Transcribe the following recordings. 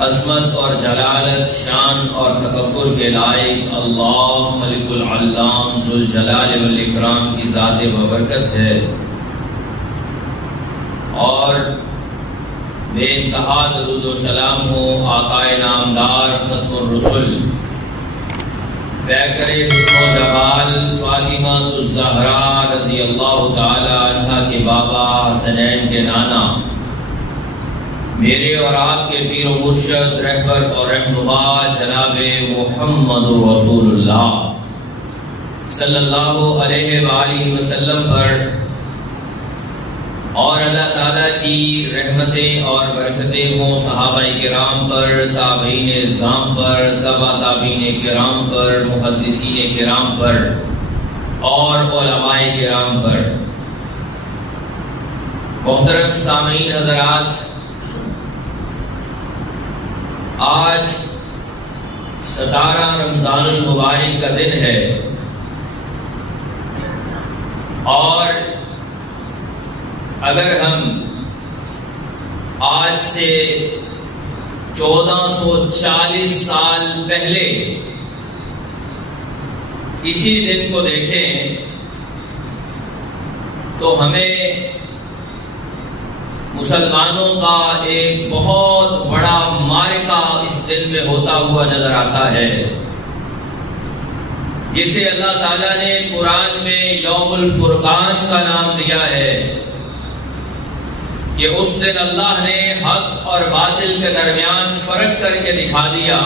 عظمت اور جلالت، شان اور تکبر کے لائق اللہ ملک العلام ذوالجلال والاکرام کی ذات ببرکت ہے، اور بے انتہا درود و سلام ہو آقائے نامدار ختم الرسل پیکر حسن و جمال فاطمہ الزہرا رضی اللہ تعالی عنہا کے بابا حسنین کے نانا، میرے اور آپ کے پیر و مرشد رہبر اور رہنما جناب محمد رسول اللہ صلی اللہ علیہ وآلہ وسلم پر اور اللہ تعالیٰ کی رحمتیں اور برکتیں ہوں صحابہ کرام پر، تابعین اعظام پر، تبع تابعین کرام پر، محدثین کرام پر اور علماء کرام پر۔ محترم سامعین حضرات، آج 17 رمضان المبارک کا دن ہے، اور اگر ہم آج سے 1440 سال پہلے اسی دن کو دیکھیں تو ہمیں مسلمانوں کا ایک بہت بڑا معرکہ اس دن میں ہوتا ہوا نظر آتا ہے، جسے اللہ تعالیٰ نے قرآن میں یوم الفرقان کا نام دیا ہے، کہ اس دن اللہ نے حق اور باطل کے درمیان فرق کر کے دکھا دیا۔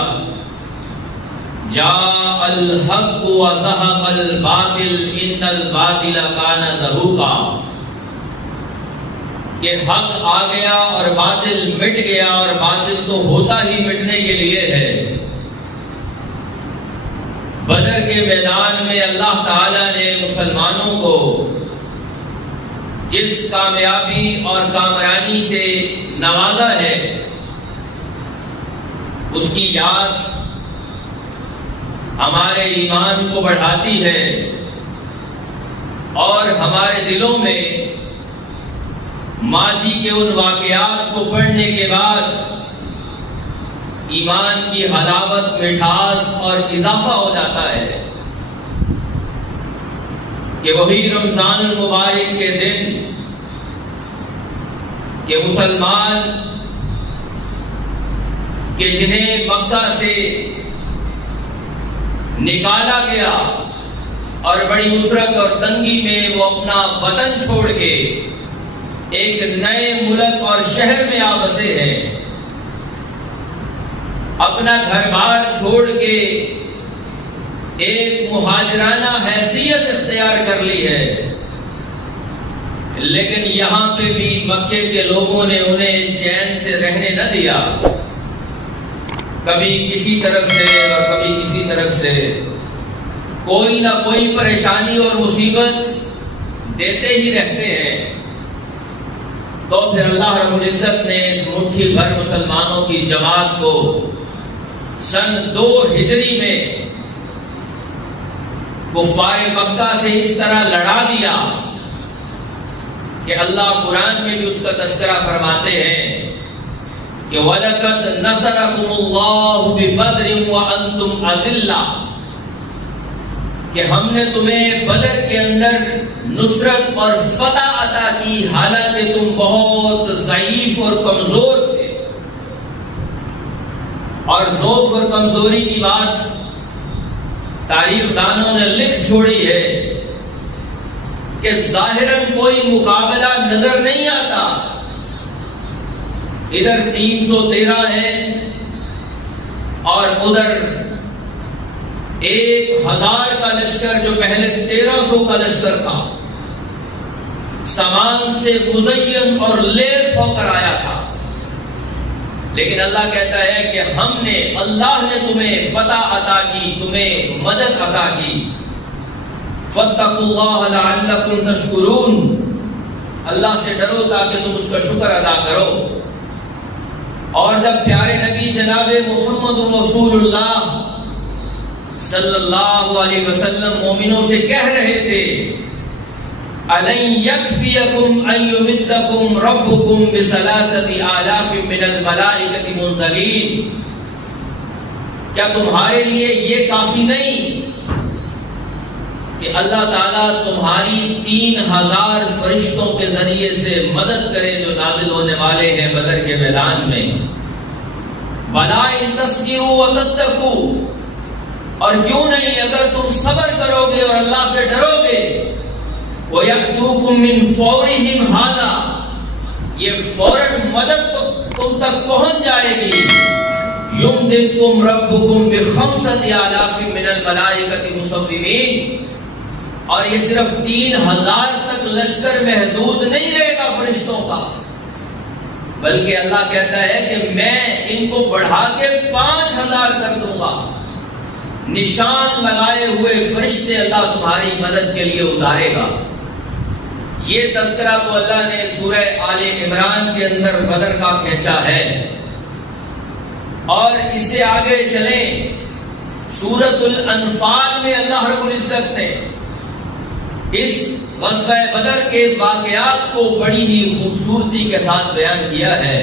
جاء الحق وزهق الباطل ان الباطل کان زہوقا، کہ حق آ گیا اور باطل مٹ گیا، اور باطل تو ہوتا ہی مٹنے کے لیے ہے۔ بدر کے میدان میں اللہ تعالیٰ نے مسلمانوں کو جس کامیابی اور کامرانی سے نوازا ہے، اس کی یاد ہمارے ایمان کو بڑھاتی ہے، اور ہمارے دلوں میں ماضی کے ان واقعات کو پڑھنے کے بعد ایمان کی حلاوت، مٹھاس اور اضافہ ہو جاتا ہے، کہ وہی رمضان المبارک کے دن کہ مسلمان کہ جنہیں مکہ سے نکالا گیا اور بڑی عسرت اور تنگی میں وہ اپنا وطن چھوڑ کے ایک نئے ملک اور شہر میں آ بسے ہیں، اپنا گھر بار چھوڑ کے ایک مہاجرانہ حیثیت اختیار کر لی ہے، لیکن یہاں پہ بھی مکے کے لوگوں نے انہیں چین سے رہنے نہ دیا، کبھی کسی طرف سے اور کبھی کسی طرف سے کوئی نہ کوئی پریشانی اور مصیبت دیتے ہی رہتے ہیں۔ تو پھر اللہ رب العزت نے اس مٹھی بھر مسلمانوں کی جماعت کو سن 2 ہجری میں کفار مکہ سے اس طرح لڑا دیا کہ اللہ قرآن میں بھی اس کا تذکرہ فرماتے ہیں کہ وَلَقَدْ نَصَرَكُمُ اللَّهُ بِبَدْرٍ وَأَنْتُمْ أَذِلَّةٌ، کہ ہم نے تمہیں بدر کے اندر نصرت اور فتح عطا کی حالانکہ تم بہت ضعیف اور کمزور تھے. اور ضعف اور کمزوری کی بات تاریخ دانوں نے لکھ چھوڑی ہے کہ ظاہراً کوئی مقابلہ نظر نہیں آتا. ادھر 313 ہے اور ادھر 1000 کا لشکر جو پہلے 1300 کا لشکر تھا، سامان سے مزین اور لیس ہو کر آیا تھا. لیکن اللہ کہتا ہے کہ ہم نے، اللہ نے تمہیں فتح عطا کی، تمہیں مدد عطا کی. فاتقوا اللہ لعلکم تشکرون، اللہ سے ڈرو تاکہ تم اس کا شکر ادا کرو. اور جب پیارے نبی جناب محمد رسول اللہ صلی اللہ علیہ وسلم مومنوں سے کہہ رہے تھے أَلَنْ يَكْفِيَكُمْ أَنْ يُمِدَّكُمْ رَبُّكُمْ بِثَلَاثَةِ آلَافٍ مِّنَ الْمَلَائِكَةِ مُنزَلِينَ، کیا تمہارے لیے یہ کافی نہیں کہ اللہ تعالیٰ تمہاری 3000 فرشتوں کے ذریعے سے مدد کرے جو نازل ہونے والے ہیں بدر کے میدان میں. وَلَا إِن تَصْبِرُوا وَتَتَّقُوا، اور کیوں نہیں اگر تم صبر کرو گے اور اللہ سے ڈرو گے. وَيَأْتُوكُم مِّن فَوْرِهِمْ هَٰذَا، یہ فوراً مدد تم تک پہنچ جائے گی. يُمْدِدْكُمْ رَبُّكُمْ بِخَمْسَةِ آلَافٍ مِّنَ الْمَلَائِكَةِ مُصَوِّمِينَ، اور یہ صرف 3000 تک لشکر محدود نہیں رہے گا فرشتوں کا، بلکہ اللہ کہتا ہے کہ میں ان کو بڑھا کے 5000 کر دوں گا. نشان لگائے ہوئے فرشتے اللہ تمہاری مدد کے لیے اتارے گا. یہ تذکرہ تو اللہ نے سورہ آل عمران کے اندر بدر کا کھینچا ہے. اور اس سے آگے چلیں سورۃ الانفال میں اللہ رب العزت نے اس غزوہ بدر کے واقعات کو بڑی ہی خوبصورتی کے ساتھ بیان کیا ہے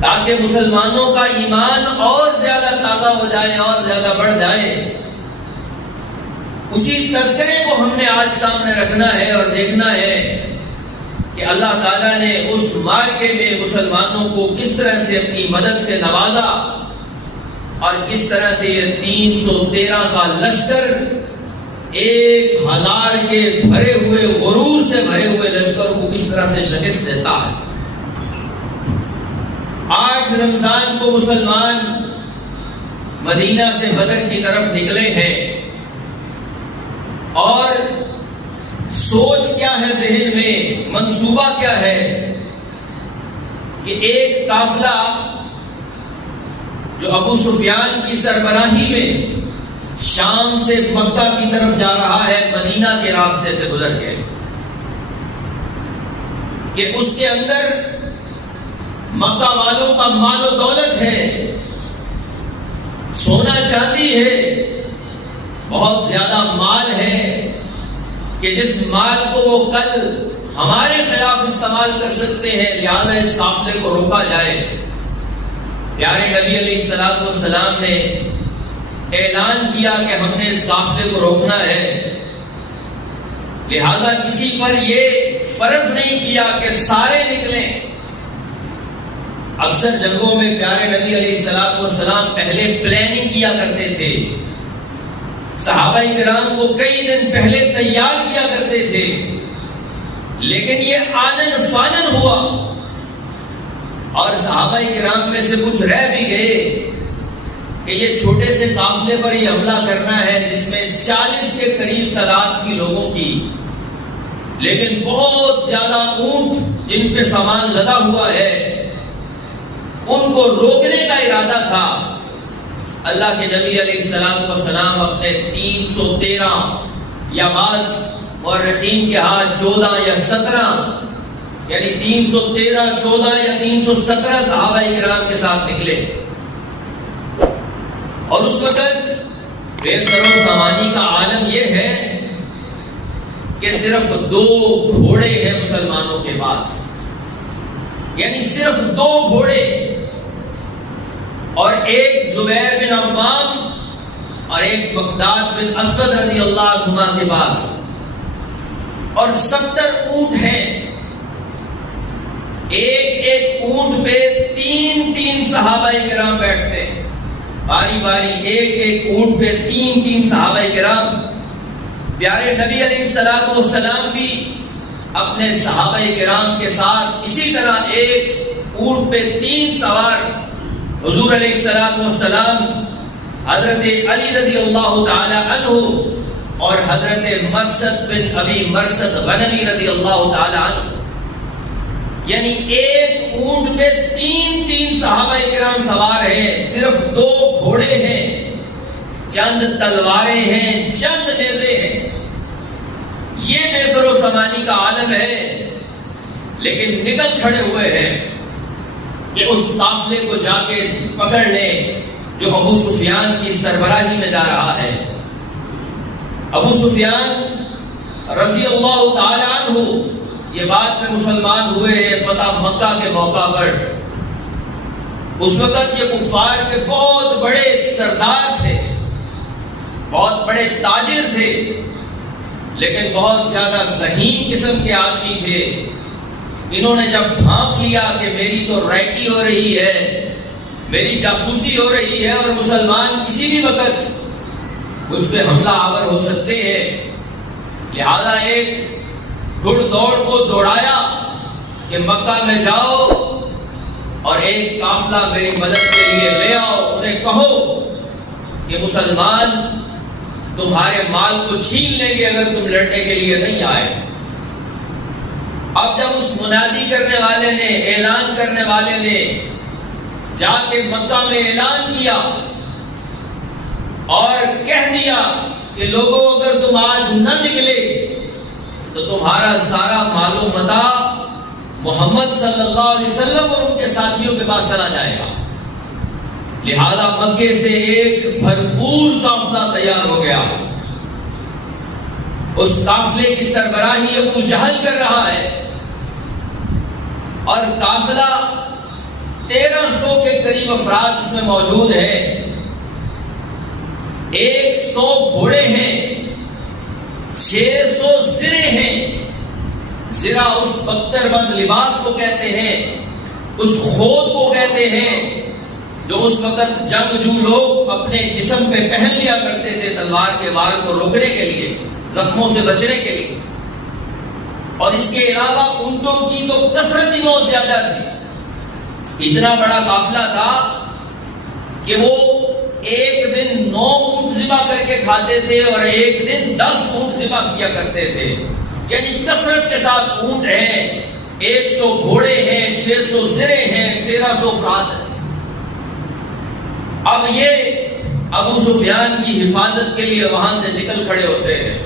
تاکہ مسلمانوں کا ایمان اور زیادہ تازہ ہو جائے اور زیادہ بڑھ جائے. اسی تذکرے کو ہم نے آج سامنے رکھنا ہے اور دیکھنا ہے کہ اللہ تعالیٰ نے اس معرکے میں مسلمانوں کو کس طرح سے اپنی مدد سے نوازا اور کس طرح سے یہ 313 کا لشکر 1000 کے بھرے ہوئے غرور سے بھرے ہوئے لشکر کو کس طرح سے شکست دیتا ہے. 8 رمضان کو مسلمان مدینہ سے بدر کی طرف نکلے ہیں اور سوچ کیا ہے ذہن میں، منصوبہ کیا ہے کہ ایک قافلہ جو ابو سفیان کی سربراہی میں شام سے مکہ کی طرف جا رہا ہے مدینہ کے راستے سے گزر کے، کہ اس کے اندر مکہ والوں کا مال و دولت ہے، سونا چاندی ہے، بہت زیادہ مال ہے کہ جس مال کو وہ کل ہمارے خلاف استعمال کر سکتے ہیں، لہذا اس قافلے کو روکا جائے. پیارے نبی علیہ السلام نے اعلان کیا کہ ہم نے اس قافلے کو روکنا ہے، لہذا کسی پر یہ فرض نہیں کیا کہ سارے نکلیں. اکثر جنگوں میں پیارے نبی علیہ السلام پہلے پلاننگ کیا کرتے تھے، صحابہ کرام کو کئی دن پہلے تیار کیا کرتے تھے، لیکن یہ آنن فانن ہوا اور صحابہ کرام میں سے کچھ رہ بھی گئے کہ یہ چھوٹے سے قافلے پر یہ حملہ کرنا ہے جس میں 40 کے قریب تعداد تھی لوگوں کی، لیکن بہت زیادہ اونٹ جن پہ سامان لدا ہوا ہے ان کو روکنے کا ارادہ تھا. اللہ کے نبی علیہ السلام اپنے 313 یا بعض مورخین کے ہاتھ 14 یا 17 یعنی 313 14 یا 317 صحابہ کرام کے ساتھ نکلے، اور اس وقت بے سر و سامانی کا عالم یہ ہے کہ صرف 2 گھوڑے ہیں مسلمانوں کے پاس. یعنی صرف 2 گھوڑے اور ایک زبیر بن عوام اور ایک مقداد بن اسود رضی اللہ عنہما کے پاس، اور 70 اونٹ ہیں۔ ایک اونٹ پہ 3 صحابہ کرام بیٹھتے ہیں، باری باری ایک اونٹ پہ 3 صحابہ کرام۔ پیارے نبی علیہ الصلوۃ والسلام بھی اپنے صحابہ کرام کے ساتھ اسی طرح ایک اونٹ پہ 3 سوار، حضور علیہ الصلوۃ والسلام، حضرت علی رضی اللہ تعالی عنہ اور حضرت مرثد بن ابی مرثد غنوی رضی اللہ تعالی عنہ، یعنی ایک اونٹ پہ 3 صحابہ کرام سوار ہیں، صرف 2 گھوڑے ہیں، چند تلواریں ہیں، چند نیزے ہیں۔ یہ بے سر و سامانی کا عالم ہے، لیکن نکل کھڑے ہوئے ہیں کہ اس قافلے کو جا کے پکڑ لیں جو ابو سفیان کی سربراہی میں جا رہا ہے۔ ابو سفیان رضی اللہ تعالی عنہ یہ بات میں مسلمان ہوئے ہیں فتح مکہ کے موقع پر۔ اس وقت یہ کفار کے بہت بڑے سردار تھے، بہت بڑے تاجر تھے، لیکن بہت زیادہ ذہین قسم کے آدمی تھے۔ انہوں نے جب بھانپ لیا کہ میری تو ریکی ہو رہی ہے، میری جاسوسی ہو رہی ہے اور مسلمان کسی بھی وقت مجھ پہ حملہ آور ہو سکتے ہیں، لہذا ایک گھڑ دوڑ کو دوڑایا کہ مکہ میں جاؤ اور ایک قافلہ میری مدد کے لیے لے آؤ، انہیں کہو کہ مسلمان تمہارے مال کو چھین لیں گے اگر تم لڑنے کے لیے نہیں آئے۔ اب جب اس منادی کرنے والے نے، اعلان کرنے والے نے جا کے مکہ میں اعلان کیا اور کہہ دیا کہ لوگوں اگر تم آج نہ نکلے تو تمہارا سارا مال و متاع محمد صلی اللہ علیہ وسلم اور ان کے ساتھیوں کے پاس چلا جائے گا، لہذا مکے سے ایک بھرپور قافلہ تیار ہو گیا۔ اس قافلے کی سربراہی ابو جہل کر رہا ہے اور قافلہ 1300 کے قریب افراد اس میں موجود ہیں، 100 گھوڑے ہیں، 600 زرے ہیں۔ زرہ اس بختر بند لباس کو کہتے ہیں، اس خود کو کہتے ہیں جو اس وقت جنگجو لوگ اپنے جسم پہ پہن لیا کرتے تھے تلوار کے وار کو روکنے کے لیے، زخموں سے بچنے کے لیے۔ اور اس کے علاوہ اونٹوں کی تو کثرت ہی بہت زیادہ تھی، اتنا بڑا قافلہ تھا کہ وہ ایک دن 9 اونٹ ذبح کر کے کھاتے تھے اور ایک دن 10 اونٹ ذبح کیا کرتے تھے، یعنی کثرت کے ساتھ اونٹ ہیں، 100 گھوڑے ہیں، 600 زرے ہیں، 1300 افراد ہیں۔ اب یہ ابو سفیان کی حفاظت کے لیے وہاں سے نکل کھڑے ہوتے ہیں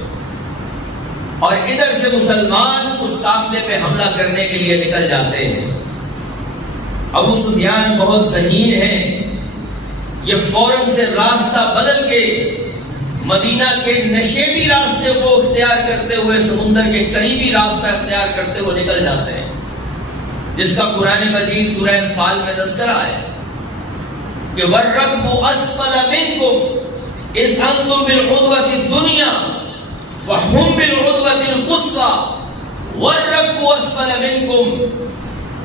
اور ادھر سے مسلمان اس قافلے پہ حملہ کرنے کے لیے نکل جاتے ہیں۔ ابو سفیان بہت ذہین ہیں، یہ فوراً سے راستہ بدل کے مدینہ کے نشیبی راستے کو اختیار کرتے ہوئے سمندر کے قریبی راستہ اختیار کرتے ہوئے نکل جاتے ہیں، جس کا قرآن مجید سورہ انفال میں تذکرہ ہے کہ وَالرَّكْبُ أَسْفَلَ مِنْكُمْ إِذْ أَنْتُمْ بِالْعُدْوَةِ الدُّنْيَا وَهُمْ بِالْعُدْوَةِ الْقُصْوَى وَالرَّكْبُ أَسْفَلَ مِنْكُمْ،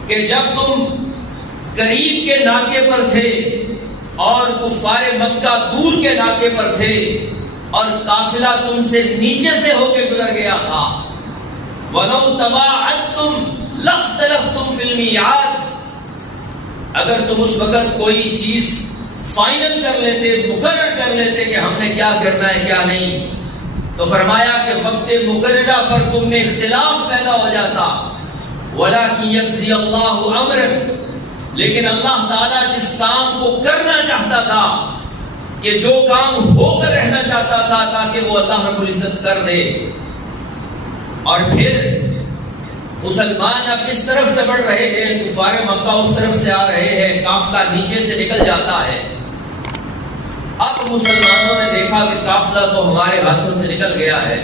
کہ جب تم قریب کے ناکے پر تھے اور کفار مکہ دور کے ناکے پر تھے اور قافلہ تم سے نیچے سے ہو کے گزر گیا تھا، وَلَوْ تَبَاعَدْتُمْ لَاخْتَلَفْتُمْ فِي الْمِيعَادِ، اگر تم اس وقت کوئی چیز فائنل کر لیتے، مقرر کر لیتے کہ ہم نے کیا کرنا ہے کیا نہیں، تو فرمایا کہ وقت مقررہ پر تم میں اختلاف پیدا ہو جاتا۔ وَلَكِنْ يَقْضِي اللَّهُ أَمْرًا، لیکن اللہ تعالیٰ جس کام کو کرنا چاہتا تھا، کہ جو کام ہو کر رہنا چاہتا تھا تاکہ وہ اللہ رب العزت کر دے، اور پھر مسلمان اب اس طرف سے بڑھ رہے ہیں، کفار مکہ اس طرف سے آ رہے ہیں، قافلہ نیچے سے نکل جاتا ہے۔ اب مسلمانوں نے دیکھا کہ قافلہ تو ہمارے ہاتھوں سے نکل گیا ہے،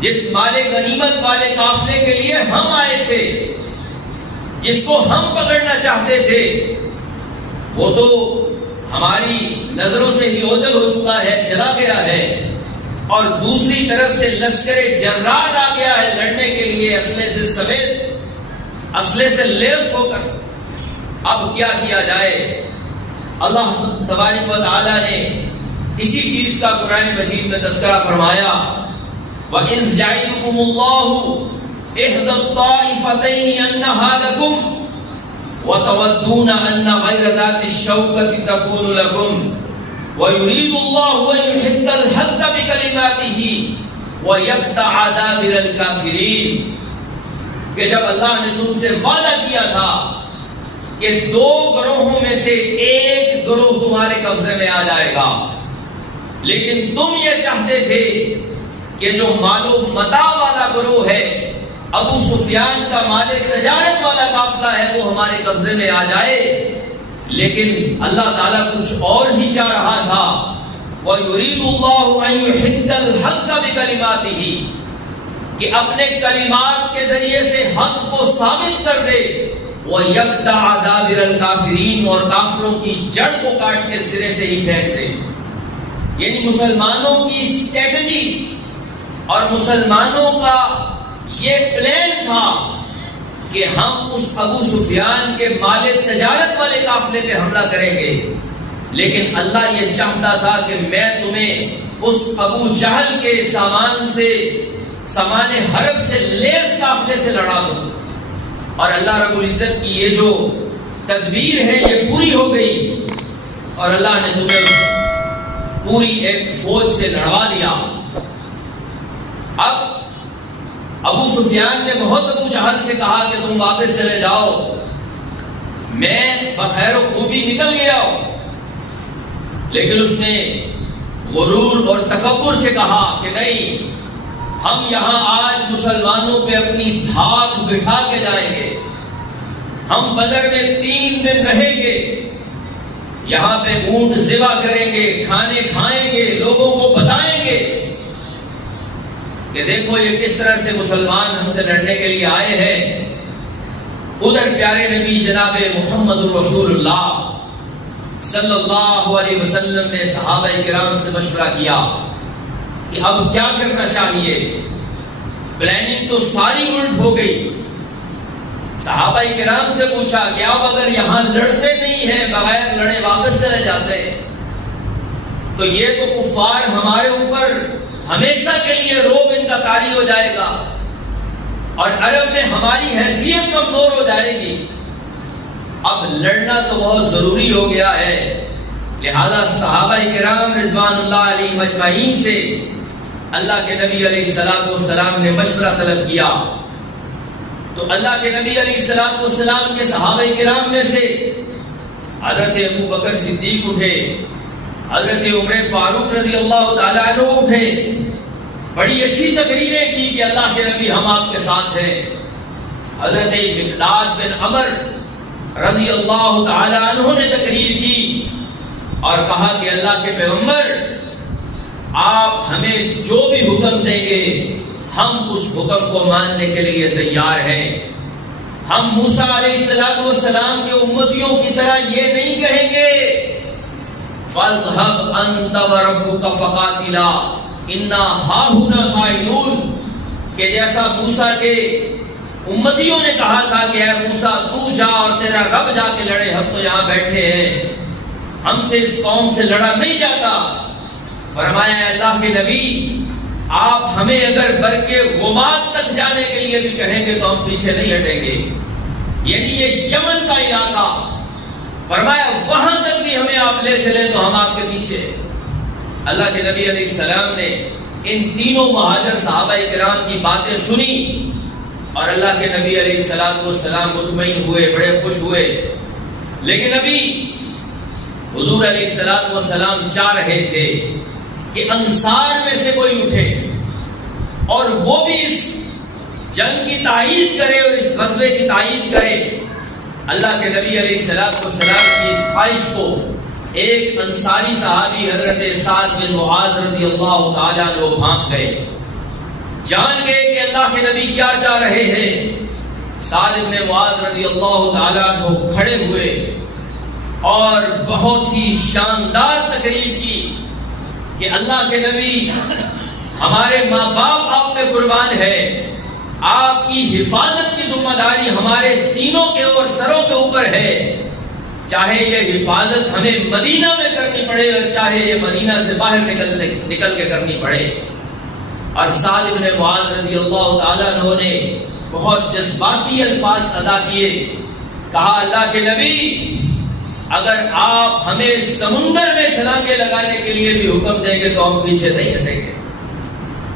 جس مال غنیمت والے قافلے کے لیے ہم آئے تھے جس کو ہم پکڑنا چاہتے تھے وہ تو ہماری نظروں سے ہی اوجل ہو چکا ہے، چلا گیا ہے، اور دوسری طرف سے لشکر جرار آ گیا ہے لڑنے کے لیے اسلحے سے سمیت، اسلحے سے لیس ہو کر۔ اب کیا کیا جائے؟ اللہ تبارک و تعالی نے اسی چیز کا قرآن مجید میں تذکرہ فرمایا، وَإِذْ جَعِلُكُمُ اللَّهُ إِحْدَى الطَّائِفَتَيْنِ أَنَّهَا لَكُمْ وَتَوَدُّونَ أَنَّ غَيْرَ ذَاتِ الشَّوْكَةِ تَكُونُ لَكُمْ وَيُرِيدُ اللَّهُ أَن يُحِقَّ الْحَقَّ بِكَلِمَاتِهِ وَيَقْطَعَ دَابِرَ الْكَافِرِينَ کہ جب اللہ نے تم سے وعدہ کیا تھا کہ دو گروہوں میں سے ایک گروہ تمہارے قبضے میں آ جائے گا، لیکن تم یہ چاہتے تھے کہ جو مال و متاع والا گروہ ہے، ابو سفیان کا مال تجارت والا قافلہ ہے، وہ ہمارے قبضے میں آ جائے، لیکن اللہ تعالیٰ کچھ اور ہی چاہ رہا تھا۔ وَيُرِيدُ اللَّهُ أَن يُحِقَّ الْحَقَّ بِكَلِمَاتِهِ کہ اپنے کلمات کے ذریعے سے حق کو ثابت کر دے، وَيَقْطَعَ دَابِرَ الْكَافِرِينَ اور کافروں کی جڑ کو کاٹ کے سرے سے ہی پھینک دے۔ یعنی مسلمانوں کی اسٹریٹجی اور مسلمانوں کا یہ پلان تھا کہ ہم اس ابو سفیان کے مال تجارت والے قافلے پہ حملہ کریں گے، لیکن اللہ یہ چاہتا تھا کہ میں تمہیں اس ابو جہل کے سامان حرب سے لیس قافلے سے لڑا دوں، اور اللہ رب العزت کی یہ جو تدبیر ہے یہ پوری ہو گئی، اور اللہ نے تمہیں پوری ایک فوج سے لڑوا دیا۔ اب ابو سفیان نے بہت ابو جہل سے کہا کہ تم واپس چلے جاؤ، میں بخیر و خوبی نکل گیا ہوں، لیکن اس نے غرور اور تکبر سے کہا کہ نہیں، ہم یہاں آج مسلمانوں پہ اپنی دھاک بٹھا کے جائیں گے، ہم بدر میں 3 دن رہیں گے، یہاں پہ اونٹ ذبح کریں گے، کھانے کھائیں گے، لوگوں کو بتائیں گے کہ دیکھو یہ کس طرح سے مسلمان ہم سے لڑنے کے لیے آئے ہیں۔ ادھر پیارے نبی جناب محمد رسول اللہ صلی اللہ علیہ وسلم نے صحابہ کرام سے مشورہ کیا کہ اب کیا کرنا چاہیے۔ پلاننگ تو ساری الٹ ہو گئی۔ صحابہ کرام سے پوچھا کہ اب اگر یہاں لڑتے نہیں ہیں، بغیر لڑے واپس چلے جاتے تو یہ تو کفار ہمارے اوپر ہمیشہ کے لیے روب ان کا طاری ہو جائے گا، اور عرب میں ہماری حیثیت کمزور ہو جائے گی۔ اب لڑنا تو بہت ضروری ہو گیا ہے، لہذا صحابہ کرام رضوان اللہ علیہم اجمعین سے اللہ کے نبی علیہ السلام نے مشورہ طلب کیا۔ تو اللہ کے نبی علیہ السلام کے صحابہ کرام میں سے حضرت ابو بکر صدیق اٹھے، حضرت عمر فاروق رضی اللہ تعالیٰ عنہ اٹھے، بڑی اچھی تقریریں کی کہ اللہ کے نبی ہم آپ کے ساتھ ہیں۔ حضرت مقداد بن عمر رضی اللہ تعالیٰ عنہ نے تقریر کی اور کہا کہ اللہ کے پیغمبر، آپ ہمیں جو بھی حکم دیں گے ہم اس حکم کو ماننے کے لیے تیار ہیں۔ ہم موسیٰ علیہ السلام کے امتیوں کی طرح یہ نہیں کہیں گے فَاذْهَبْ أَنْتَ وَرَبُّكَ فَقَاتِلَا إِنَّا هَاهُنَا قَاعِدُونَ کہ جیسا موسیٰ کے امتیوں نے کہا تھا کہ اے موسیٰ تو جا اور تیرا رب جا کے لڑے، ہم تو یہاں بیٹھے ہیں، ہم سے اس قوم سے لڑا نہیں جاتا۔ فرمایا اللہ کے نبی، آپ ہمیں اگر برکے غبات تک جانے کے لیے بھی کہیں گے تو ہم پیچھے نہیں ہٹیں گے، یعنی یہ یمن کا علاقہ، فرمایا وہاں تک بھی ہمیں آپ لے چلیں تو ہم آپ کے پیچھے۔ اللہ کے نبی علیہ السلام نے ان تینوں مہاجر صحابہ کرام کی باتیں سنی اور اللہ کے نبی علیہ السلام مطمئن ہوئے، بڑے خوش ہوئے، لیکن ابھی حضور علیہ السلام چاہ رہے تھے کہ انصار میں سے کوئی اٹھے اور وہ بھی اس جنگ کی تائید کرے اور اس غزوے کی تائید کرے۔ اللہ کے نبی علیہ السلام کی اس خواہش کو ایک انصاری صحابی حضرت سعد بن معاذ رضی اللہ تعالیٰ عنہ بھانپ گئے، جان گئے کہ اللہ کے نبی کیا چاہ رہے ہیں۔ سعد بن معاذ رضی اللہ تعالیٰ عنہ کھڑے ہوئے اور بہت ہی شاندار تقریر کی کہ اللہ کے نبی، ہمارے ماں باپ آپ پہ قربان ہے، آپ کی حفاظت کی ذمہ داری ہمارے سینوں کے اور سروں کے اوپر ہے، چاہے یہ حفاظت ہمیں مدینہ میں کرنی پڑے اور چاہے یہ مدینہ سے باہر نکل کے کرنی پڑے۔ اور سعد بن معاذ رضی اللہ تعالیٰ عنہ نے بہت جذباتی الفاظ ادا کیے، کہا اللہ کے نبی اگر آپ ہمیں سمندر میں چھلانگیں لگانے کے لیے بھی حکم دیں گے تو ہم پیچھے نہیں ہٹیں گے۔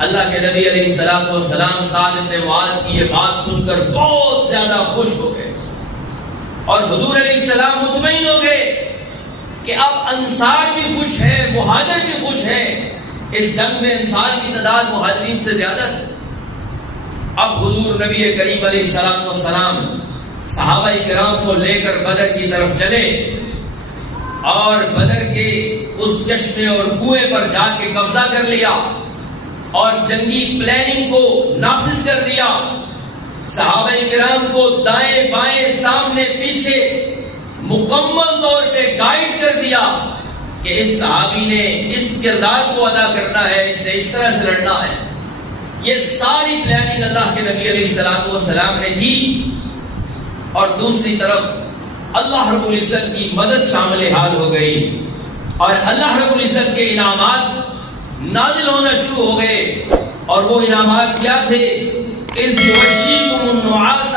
اللہ کے نبی علیہ الصلوۃ والسلام سعد بن معاذ کی یہ بات سن کر بہت زیادہ خوش ہو گئے اور حضور علیہ السلام مطمئن ہو گئے کہ اب انصار بھی خوش ہیں، مہاجر بھی خوش ہیں۔ اس جنگ میں انصار کی تعداد مہاجرین سے زیادہ تھی۔ اب حضور نبی کریم علیہ الصلوۃ والسلام صحابہ کرام کو لے کر بدر کی طرف چلے اور بدر کے اس چشمے اور کنویں پر جا کے قبضہ کر لیا اور جنگی پلاننگ کو نافذ کر دیا۔ صحابہ کرام کو دائیں بائیں سامنے پیچھے مکمل طور پہ گائیڈ کر دیا کہ اس صحابی نے اس کردار کو ادا کرنا ہے، اس نے اس طرح سے لڑنا ہے۔ یہ ساری پلاننگ اللہ کے نبی علیہ الصلوۃ والسلام نے کی اور دوسری طرف اللہ رب العزت کی مدد شامل حال ہو گئی اور اللہ رب العزت کے انعامات نازل ہونا شروع ہو گئے۔ اور وہ انعامات کیا تھے؟ اذ یغشیکم النعاس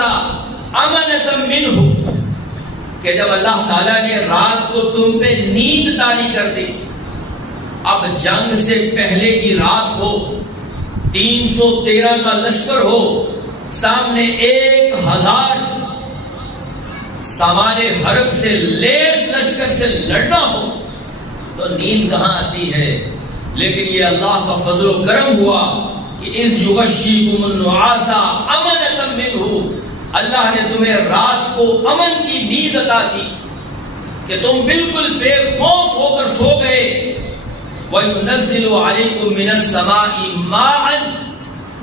امنۃ منہ، کہ جب اللہ تعالیٰ نے رات کو تم پہ نیند طاری کر دی۔ اب جنگ سے پہلے کی رات ہو، 313 کا لشکر ہو، سامنے 1000 سامان حرب سے لیس لشکر سے لڑنا ہو تو نیند کہاں آتی ہے؟ لیکن یہ اللہ کا فضل و کرم ہوا کہ اذ یغشیکم النعاس امنۃ منہ، اللہ نے تمہیں رات کو امن کی نیند عطا کی کہ تم بالکل بے خوف ہو کر سو گئے۔ وَيُنَزِّلُ عَلَيْكُم مِّنَ السَّمَاءِ مَاءً،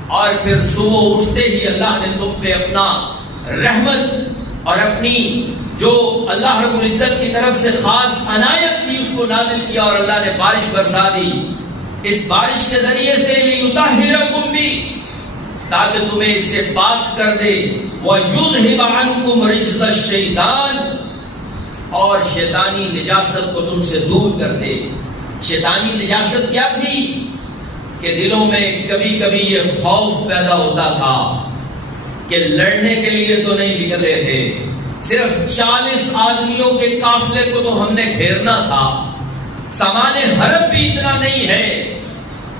اور پھر صبح اٹھتے ہی اللہ نے تم پہ اپنا رحمت اور اپنی جو اللہ رب العزت کی طرف سے خاص عنایت تھی اس کو نازل کیا اور اللہ نے بارش برسا دی۔ اس بارش کے ذریعے سے لِيُطَهِّرَكُم بِهِ، تاکہ تمہیں اس سے پاک کر دے، وَيُذْهِبَ عَنكُمْ رِجْزَ الشَّيْطَانِ، اور شیطانی نجاست کو تم سے دور کر دے۔ شیطانی نجاست کیا تھی؟ کہ دلوں میں کبھی کبھی یہ خوف پیدا ہوتا تھا کہ لڑنے کے لیے تو نہیں نکلے تھے، صرف 40 آدمیوں کے قافلے کو تو ہم نے گھیرنا تھا، سامان حرب بھی اتنا نہیں ہے،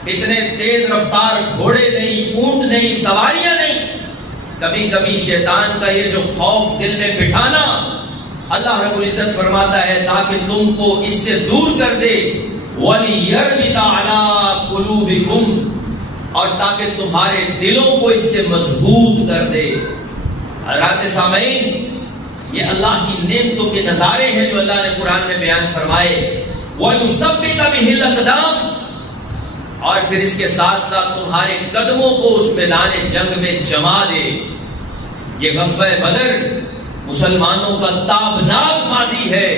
اتنے تیز رفتار گھوڑے نہیں، اونٹ نہیں، سواریاں نہیں۔ کبھی کبھی شیطان کا یہ جو خوف دل میں بٹھانا، اللہ رب العزت فرماتا ہے تاکہ تم کو اس سے دور کر دے، وَلِيَرْبِطَ عَلَىٰ قُلُوبِكُمْ، اور تاکہ تمہارے دلوں کو اس سے مضبوط کر دے۔ حضرات سامعین، یہ اللہ کی نعمتوں کے نظارے ہیں جو اللہ نے قرآن میں بیان فرمائے۔ وَيُثَبِّتَ بِهِ الْأَقْدَامَ، اور پھر اس کے ساتھ ساتھ تمہارے قدموں کو اس میدان جنگ میں جما دے۔ یہ غزوہ بدر مسلمانوں کا تابناک ماضی ہے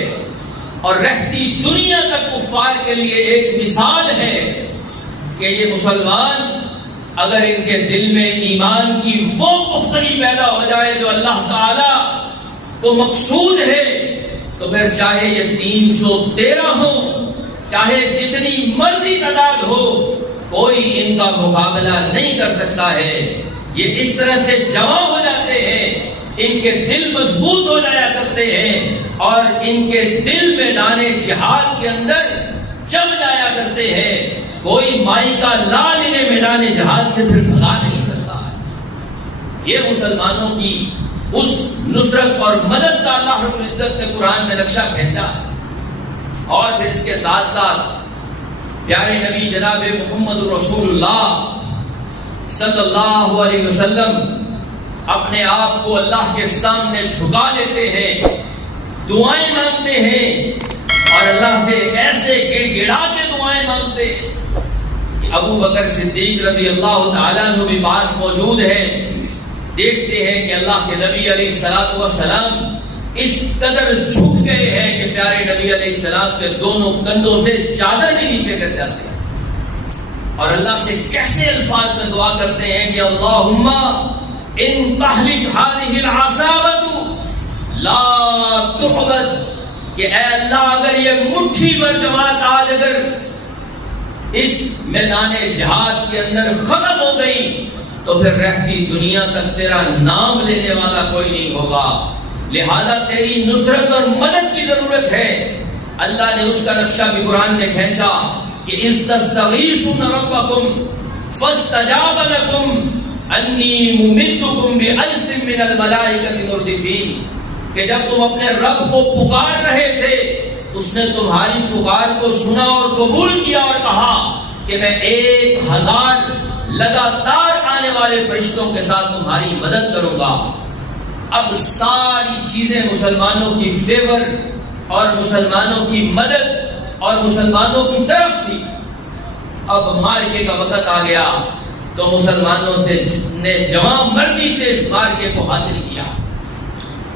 اور رہتی دنیا تک کفار کے لیے ایک مثال ہے کہ یہ مسلمان اگر ان کے دل میں ایمان کی وہ پختگی پیدا ہو جائے جو اللہ تعالی کو مقصود ہے، تو پھر چاہے یہ 313 ہو، چاہے جتنی مرضی تعداد ہو، کوئی ان کا مقابلہ نہیں کر سکتا ہے۔ یہ اس طرح سے جمع ہو جاتے ہیں، ان کے دل مضبوط ہو جایا کرتے ہیں اور ان کے دل میدان جہاد کے اندر جم جایا کرتے ہیں۔ کوئی مائی کا لال انہیں میدان جہاد سے پھر بھگا نہیں سکتا ہے۔ یہ مسلمانوں کی اس نصرت اور مدد کا اللہ رب العزت نے قرآن میں نقشہ کھینچا۔ اور پھر اس کے ساتھ ساتھ پیارے نبی جناب محمد رسول اللہ صلی اللہ علیہ وسلم اپنے آپ کو اللہ کے سامنے جھکا لیتے ہیں، دعائیں مانگتے ہیں اور اللہ سے ایسے گڑ گڑا کے دعائیں مانگتے ہیں کہ ابو بکر صدیق رضی اللہ تعالیٰ عنہ بھی پاس موجود ہے۔ دیکھتے ہیں کہ اللہ کے نبی علیہ الصلوۃ والسلام اس قدر جھک گئے ہیں کہ پیارے نبی علیہ السلام کے دونوں کندھوں سے چادر بھی نیچے کر جاتے ہیں اور اللہ سے کیسے الفاظ میں دعا کرتے ہیں کہ اللہم ان تہلک ہذہ العصابۃ لا تعبد، کہ اے اللہ اگر یہ مٹھی بھر جماعت آج اگر اس میدان جہاد کے اندر ختم ہو گئی تو پھر رہتی دنیا تک تیرا نام لینے والا کوئی نہیں ہوگا، لہذا تیری نصرت اور مدد کی ضرورت ہے۔ اللہ نے اس کا نقشہ بھی قرآن میں کھینچا کہ اذ تستغیثون ربکم فاستجاب لکم انی ممدکم بألف من الملائکۃ مردفین، کہ جب تم اپنے رب کو پکار رہے تھے اس نے تمہاری پکار کو سنا اور قبول کیا اور کہا کہ میں 1000 لگاتار آنے والے فرشتوں کے ساتھ تمہاری مدد کروں گا۔ اب ساری چیزیں مسلمانوں کی فیور اور مسلمانوں کی مدد اور مسلمانوں کی طرف تھی۔ اب مارکے کا وقت آ گیا تو مسلمانوں نے جواں مردی سے اس مارکے کو حاصل کیا۔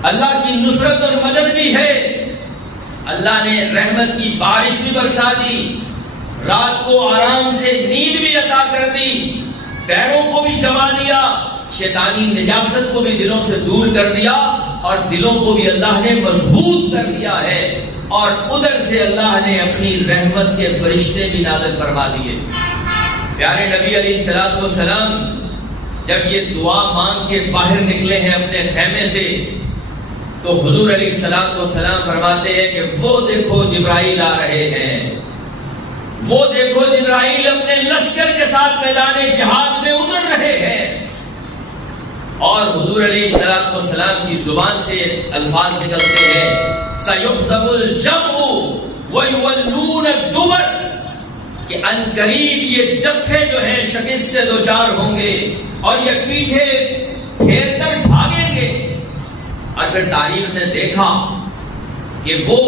اللہ کی نصرت اور مدد بھی ہے، اللہ نے رحمت کی بارش بھی برسا دی، رات کو آرام سے نیند بھی عطا کر دی، پیروں کو بھی جما دیا، شیطانی نجاست کو بھی دلوں سے دور کر دیا اور دلوں کو بھی اللہ نے مضبوط کر دیا ہے، اور ادھر سے اللہ نے اپنی رحمت کے فرشتے بھی نازل فرما دیے۔ پیارے نبی علیہ الصلوۃ والسلام جب یہ دعا مانگ کے باہر نکلے ہیں اپنے خیمے سے تو حضور علیہ الصلوۃ والسلام فرماتے ہیں کہ وہ دیکھو جبرائیل آ رہے ہیں، وہ دیکھو جبرائیل اپنے لشکر کے ساتھ میدان جہاد میں اتر رہے ہیں۔ اور حضور علیہ الصلوۃ والسلام کی زبان سے الفاظ نکلتے ہیں سَيُحْزَبُ الْجَمْعُ وَيُوَلُّونَ الدُّبُرَ، کہ ان قریب یہ جتھے جو ہیں شکست سے دوچار ہوں گے اور یہ پیٹھے پھیر کر بھاگیں گے۔ اگر تاریخ نے دیکھا کہ وہ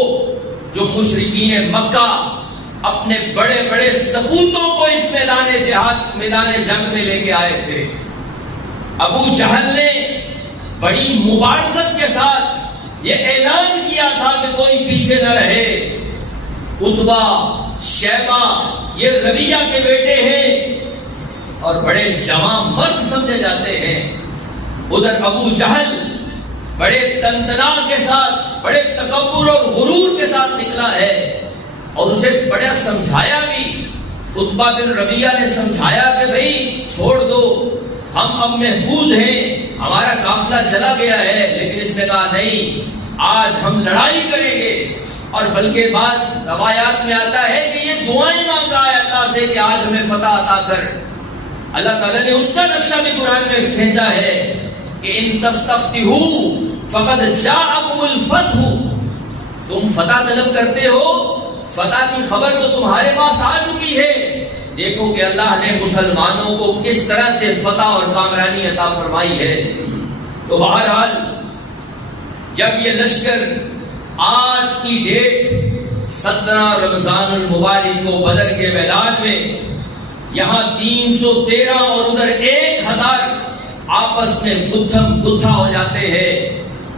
جو مشرکین مکہ اپنے بڑے بڑے ثبوتوں کو اس میدان جہاد میدان جنگ میں لے کے آئے تھے، ابو جہل نے بڑی مبارزت کے ساتھ یہ اعلان کیا تھا کہ کوئی پیچھے نہ رہے، عتبہ شیبہ یہ ربیہ کے بیٹے ہیں اور بڑے جواں مرد سمجھے جاتے ہیں، ادھر ابو جہل بڑے تنتنا کے ساتھ بڑے تکبر اور غرور کے ساتھ نکلا ہے اور اسے بڑا سمجھایا بھی۔ عتبہ بن ربیہ نے سمجھایا کہ بھئی چھوڑ دو، ہم اب محفوظ ہیں، ہمارا قافلہ چلا گیا ہے، لیکن اس نے کہا نہیں، آج ہم لڑائی کریں گے، اور بلکہ بعض روایات میں آتا ہے کہ یہ دعائیں مانگ رہا ہے اللہ سے کہ آج ہمیں فتح عطا کر۔ اللہ تعالیٰ نے اس کا نقشہ بھی قرآن میں کھینچا ہے کہ ان تستفتحوا فقد جاءکم الفتح، تم فتح طلب کرتے ہو، فتح کی خبر تو تمہارے پاس آ چکی ہے۔ دیکھو کہ اللہ نے مسلمانوں کو کس طرح سے فتح اور کامرانی عطا فرمائی ہے۔ تو بہرحال جب یہ لشکر آج کی ڈیٹ 17 رمضان المبارک کو بدر کے میدان میں یہاں 313 اور ادھر 1000 آپس میں گتھم گتھا ہو جاتے ہیں،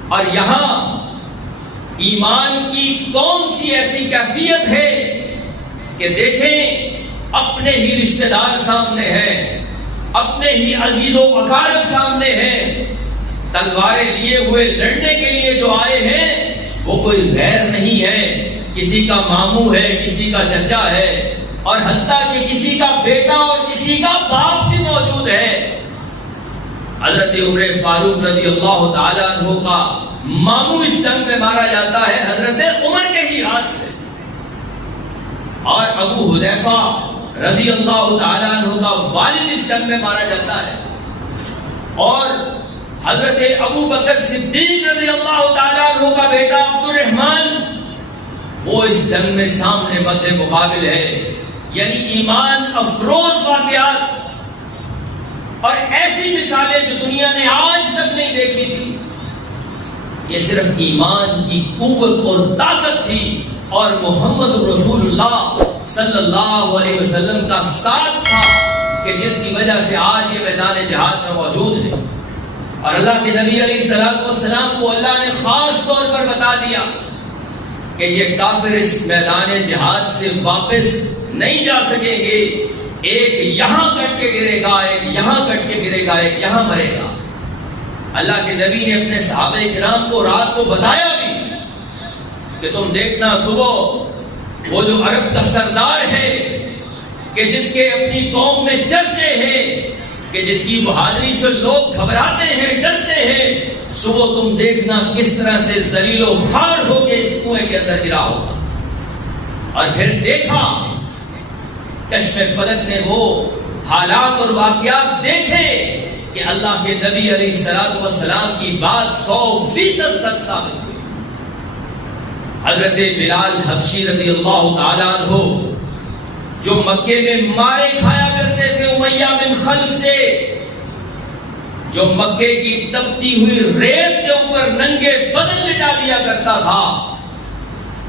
اور یہاں ایمان کی کون سی ایسی کیفیت ہے کہ دیکھیں اپنے ہی رشتہ دار سامنے ہیں، اپنے ہی عزیز و اقارب سامنے ہیں، تلواریں لیے ہوئے لڑنے کے لیے جو آئے ہیں وہ کوئی غیر نہیں ہے، کسی کا ماموں ہے، کسی کا چچا ہے، اور حتیٰ کہ کسی کا بیٹا اور کسی کا باپ بھی موجود ہے۔ حضرت عمر فاروق رضی اللہ تعالیٰ عنہ کا ماموں اس جنگ میں مارا جاتا ہے حضرت عمر کے ہی ہاتھ سے، اور ابو حذیفہ رضی اللہ تعالیٰ عنہ کا والد اس جنگ میں مارا جاتا ہے، اور حضرت ابو بکر صدیق رضی اللہ تعالیٰ عنہ کا بیٹا عبد الرحمن وہ اس جنگ میں سامنے مد مقابل ہے۔ یعنی ایمان افروز واقعات اور ایسی مثالیں جو دنیا نے آج تک نہیں دیکھی تھی، یہ صرف ایمان کی قوت اور طاقت تھی اور محمد رسول اللہ صلی اللہ علیہ وسلم کا ساتھ تھا کہ جس کی وجہ سے آج یہ میدان جہاد میں موجود ہے۔ اور اللہ کے نبی علیہ السلام کو اللہ نے خاص طور پر بتا دیا کہ یہ کافر اس میدان جہاد سے واپس نہیں جا سکیں گے. ایک یہاں کٹ کے گرے گا، ایک یہاں کٹ کے گرے گا، ایک یہاں مرے گا. اللہ کے نبی نے اپنے صحابہ کرام کو رات کو بتایا بھی کہ تم دیکھنا صبح وہ جو عرب کا سردار ہے کہ جس کے اپنی قوم میں چرچے ہیں، کہ جس کی بہادری سے لوگ گھبراتے ہیں، ڈرتے ہیں، صبح تم دیکھنا کس طرح سے ذلیل و خوار ہو کے اس کنویں کے اندر گرا ہوگا. اور پھر دیکھا کشف فلک نے وہ حالات اور واقعات دیکھے کہ اللہ کے نبی علیہ السلام کی بات 100% سچ ثابت ہوئی. حضرت بلال حبشی رضی اللہ تعالیٰ عنہ جو مکے میں مارے کھایا کرتے تھے امیہ بن خلف سے، جو مکے کی تپتی ہوئی ریت کے اوپر ننگے بدن لٹا دیا کرتا تھا،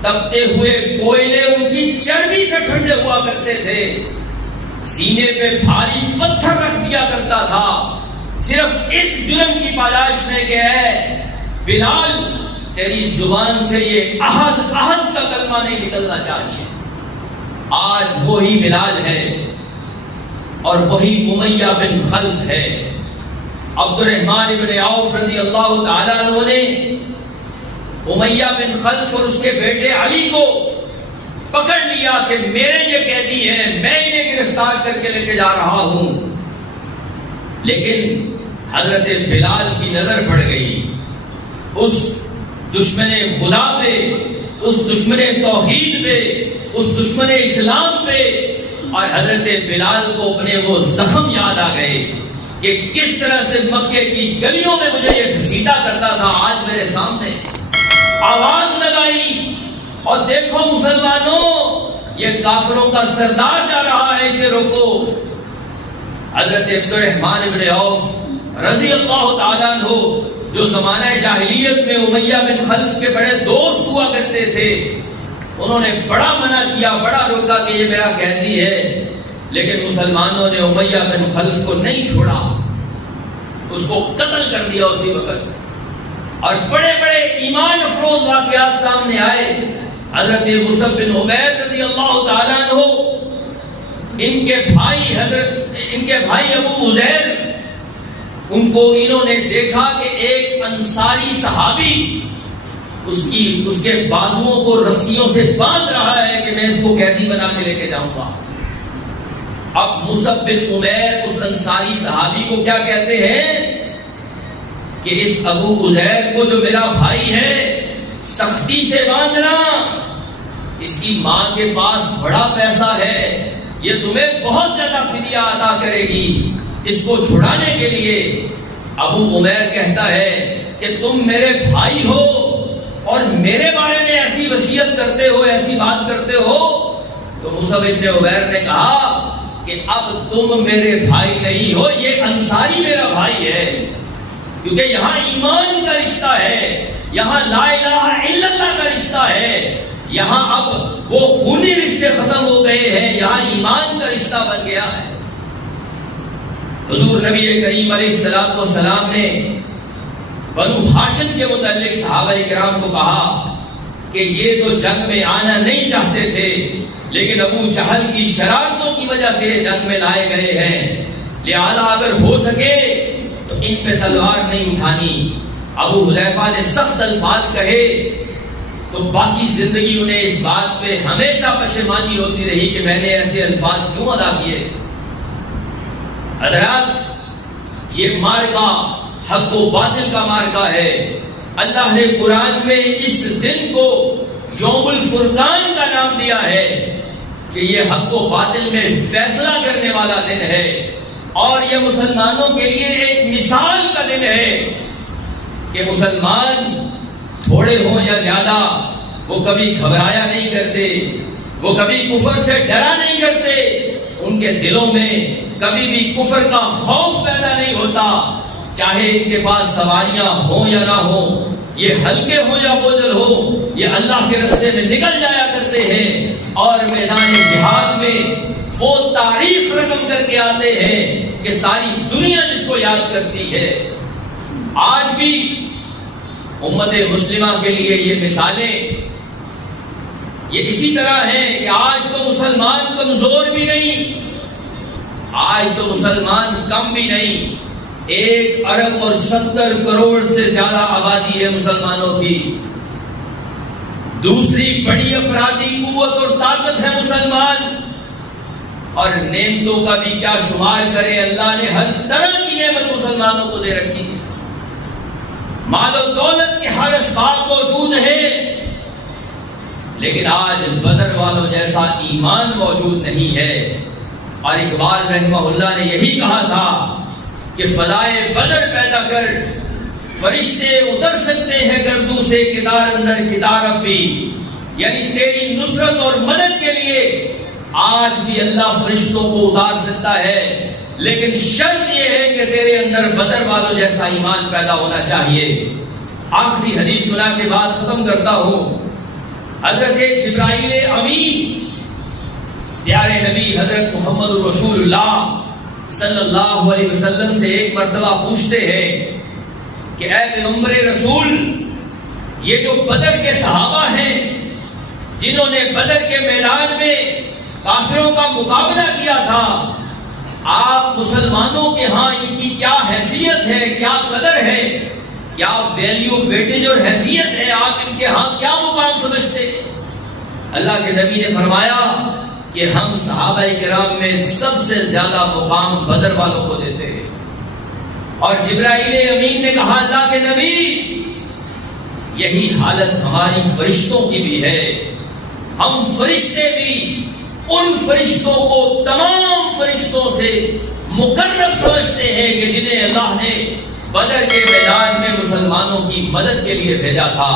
تپتے ہوئے کوئلے ان کی چربی سے ٹھنڈے ہوا کرتے تھے، سینے پہ بھاری پتھر رکھ دیا کرتا تھا، صرف اس جرم کی پاداش میں کہ ہے بلال تیری زبان سے یہ احد کا کلمہ نہیں نکلنا چاہیے. آج وہی بلال ہے اور وہی امیہ بن خلف ہے. عبد الرحمن بن عوف رضی اللہ تعالیٰ عنہ نے امیہ بن خلف اور اس کے بیٹے علی کو پکڑ لیا کہ میرے یہ قیدی ہیں، میں انہیں گرفتار کر کے لے کے جا رہا ہوں. لیکن حضرت بلال کی نظر پڑ گئی اس دشمن خدا پہ، اس دشمن توحید پہ، اس دشمن اسلام پہ، اور حضرت بلال کو اپنے وہ زخم یاد آ گئے کہ کس طرح سے مکے کی گلیوں میں مجھے یہ گھسیٹا کرتا تھا. آج میرے سامنے آواز لگائی اور دیکھو مسلمانوں یہ کافروں کا سردار جا رہا ہے، اسے روکو. حضرت عبد الرحمن بن عوف رضی اللہ تعالیٰ عنہ جو زمانہ جاہلیت میں امیہ بن خلف کے بڑے دوست ہوا کرتے تھے، انہوں نے بڑا منع کیا، بڑا روکا کہ یہ میرا قیدی ہے، لیکن مسلمانوں نے امیہ بن خلف کو نہیں چھوڑا، اس کو قتل کر دیا اسی وقت. اور بڑے بڑے ایمان افروز واقعات سامنے آئے. حضرت مصعب بن عمیر رضی اللہ تعالیٰ عنہ ان کے بھائی ابو عزیر، ان کو انہوں نے دیکھا کہ ایک انصاری صحابی اس کے بازوؤں کو رسیوں سے باندھ رہا ہے کہ میں اس کو قیدی بنا کے لے کے جاؤں گا. اب مصعب بن عمیر اس انصاری صحابی کو کیا کہتے ہیں کہ اس ابو عزیر کو جو میرا بھائی ہے سختی سے باندھنا، اس کی ماں کے پاس بڑا پیسہ ہے، یہ تمہیں بہت زیادہ فدیہ ادا کرے گی، اس کو چھڑانے کے لیے. ابو عمیر کہتا ہے کہ تم میرے بھائی ہو اور میرے بارے میں ایسی وصیت کرتے ہو، ایسی بات کرتے ہو. تو مصعب بن عمیر نے کہا کہ اب تم میرے بھائی نہیں ہو، یہ انصاری میرا بھائی ہے، کیونکہ یہاں ایمان کا رشتہ ہے، یہاں لا الہ الا اللہ کا رشتہ ہے، یہاں اب وہ خونی رشتے ختم ہو گئے ہیں، یہاں ایمان کا رشتہ بن گیا ہے. حضور نبی کریم علیہ السلام نے بنو ہاشم کے متعلق صحابہ کرام کو کہا کہ یہ تو جنگ میں آنا نہیں چاہتے تھے، لیکن ابو جہل کی شرارتوں کی وجہ سے جنگ میں لائے گئے ہیں، لہذا اگر ہو سکے تو ان پہ تلوار نہیں اٹھانی. ابو حذیفہ نے سخت الفاظ کہے تو باقی زندگی انہیں اس بات پہ ہمیشہ پشیمانی ہوتی رہی کہ میں نے ایسے الفاظ کیوں ادا کیے. حضرات یہ مارکا حق و باطل کا مارکا ہے. اللہ نے قرآن میں اس دن کو یوم الفرقان کا نام دیا ہے کہ یہ حق و باطل میں فیصلہ کرنے والا دن ہے، اور یہ مسلمانوں کے لیے ایک مثال کا دن ہے کہ مسلمان تھوڑے ہوں یا زیادہ وہ کبھی گھبرایا نہیں کرتے، وہ کبھی کفر سے ڈرا نہیں کرتے، ان کے دلوں میں کبھی بھی کفر کا خوف پیدا نہیں ہوتا، چاہے ان کے پاس سواریاں ہوں یا نہ ہوں، یہ ہلکے ہوں یا بوجھل ہو، یہ اللہ کے راستے میں نکل جایا کرتے ہیں اور میدان جہاد میں وہ تعریف رقم کر کے آتے ہیں کہ ساری دنیا جس کو یاد کرتی ہے. آج بھی امت مسلمہ کے لیے یہ مثالیں یہ اسی طرح ہیں کہ آج تو مسلمان کمزور بھی نہیں، آج تو مسلمان کم بھی نہیں، 1 ارب اور 70 کروڑ سے زیادہ آبادی ہے مسلمانوں کی، دوسری بڑی افرادی قوت اور طاقت ہے مسلمان، اور نعمتوں کا بھی کیا شمار کرے، اللہ نے ہر طرح کی نعمت مسلمانوں کو دے رکھی ہے، مال و دولت کے ہر اسباب موجود ہے، لیکن آج بدر والوں جیسا ایمان موجود نہیں ہے۔ اور اقبال رحمہ اللہ نے یہی کہا تھا کہ فضائے بدر پیدا کر، فرشتے اتر سکتے ہیں گردوں سے کدار اندر کدار اب بھی، یعنی تیری نصرت اور مدد کے لیے آج بھی اللہ فرشتوں کو اتار سکتا ہے، لیکن شرط یہ ہے کہ تیرے اندر بدر والوں جیسا ایمان پیدا ہونا چاہیے۔ آخری حدیث سنا کے بعد ختم کرتا ہوں۔ حضرت جبرائیل امین پیارے نبی حضرت محمد رسول اللہ صلی اللہ علیہ وسلم سے ایک مرتبہ پوچھتے ہیں کہ اے پیغمبر رسول، یہ جو بدر کے صحابہ ہیں جنہوں نے بدر کے میدان میں کافروں کا مقابلہ کیا تھا، آپ مسلمانوں کے ہاں ان کی کیا حیثیت ہے، کیا قدر ہے، کیا ویلیو ویٹیج اور حیثیت ہے، آپ ان کے ہاں کیا مقام سمجھتے ہیں؟ اللہ کے نبی نے فرمایا کہ ہم صحابہ کرام میں سب سے زیادہ مقام بدر والوں کو دیتے ہیں۔ اور جبرائیل امین نے کہا اللہ کے نبی، یہی حالت ہماری فرشتوں کی بھی ہے، ہم فرشتے بھی ان فرشتوں کو تمام فرشتوں سے مقرب سمجھتے ہیں کہ جنہیں اللہ نے بدر کے میدان میں مسلمانوں کی مدد کے لیے بھیجا تھا۔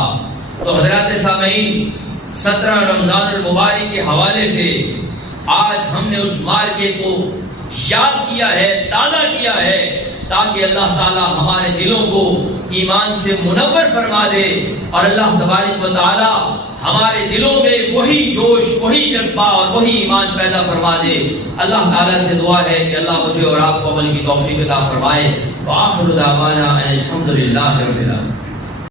تو حضرات سامعین، 17 رمضان المبارک کے حوالے سے آج ہم نے اس مارکے کو یاد کیا ہے، تازہ کیا ہے، تاکہ اللہ تعالی ہمارے دلوں کو ایمان سے منور فرما دے، اور اللہ تبارک و تعالی ہمارے دلوں میں وہی جوش، وہی جذبہ اور وہی ایمان پیدا فرما دے۔ اللہ تعالیٰ سے دعا ہے کہ اللہ مجھے اور آپ کو عمل کی توفیق عطا فرمائے۔ وآخر دعوانا الحمدللہ رب العالمین۔